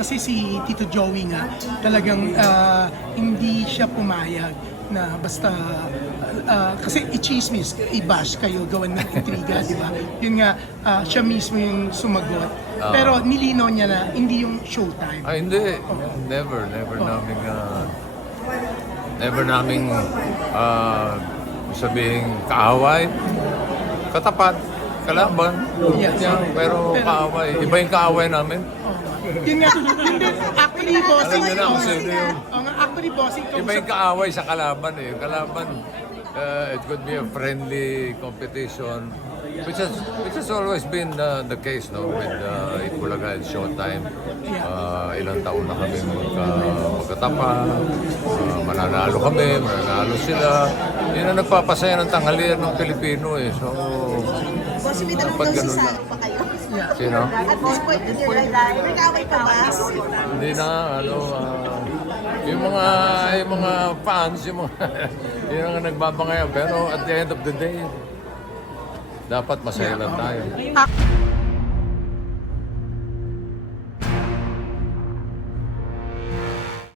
kasi si Tito Joey nga talagang hindi siya pumayag na basta kasi i-chismis, i-bash kayo, gawan ng intriga, di ba? Yun nga, siya mismo yung sumagot. Pero nilinaw niya na hindi yung showtime. Ay, hindi. Never naming sabihing kaaway, katapat, kalaban. Yes. Pero kaaway. Iba yung kaaway namin. Yun nga, hindi, actually, bossing. Alam niyo na kung sino yun. Actually, bossing. Iba yung kaaway sa kalaban eh. Yung kalaban, it could be a friendly competition, which has always been the case, no, with Itbulaga and Showtime. Ilang taon na kami magkatapa, mananalo kami, mananalo sila. Yun ang nagpapasaya ng tanghalian ng Pilipino eh. So, Boss, may tanong dapat daw si ganun lang. Salo pa kayo. Sino? At this point in your life, nag-away pa ba? Hindi na, yung mga fans, yung mga, yun ang nagbabangayan. Pero at the end of the day, dapat masaya lang tayo.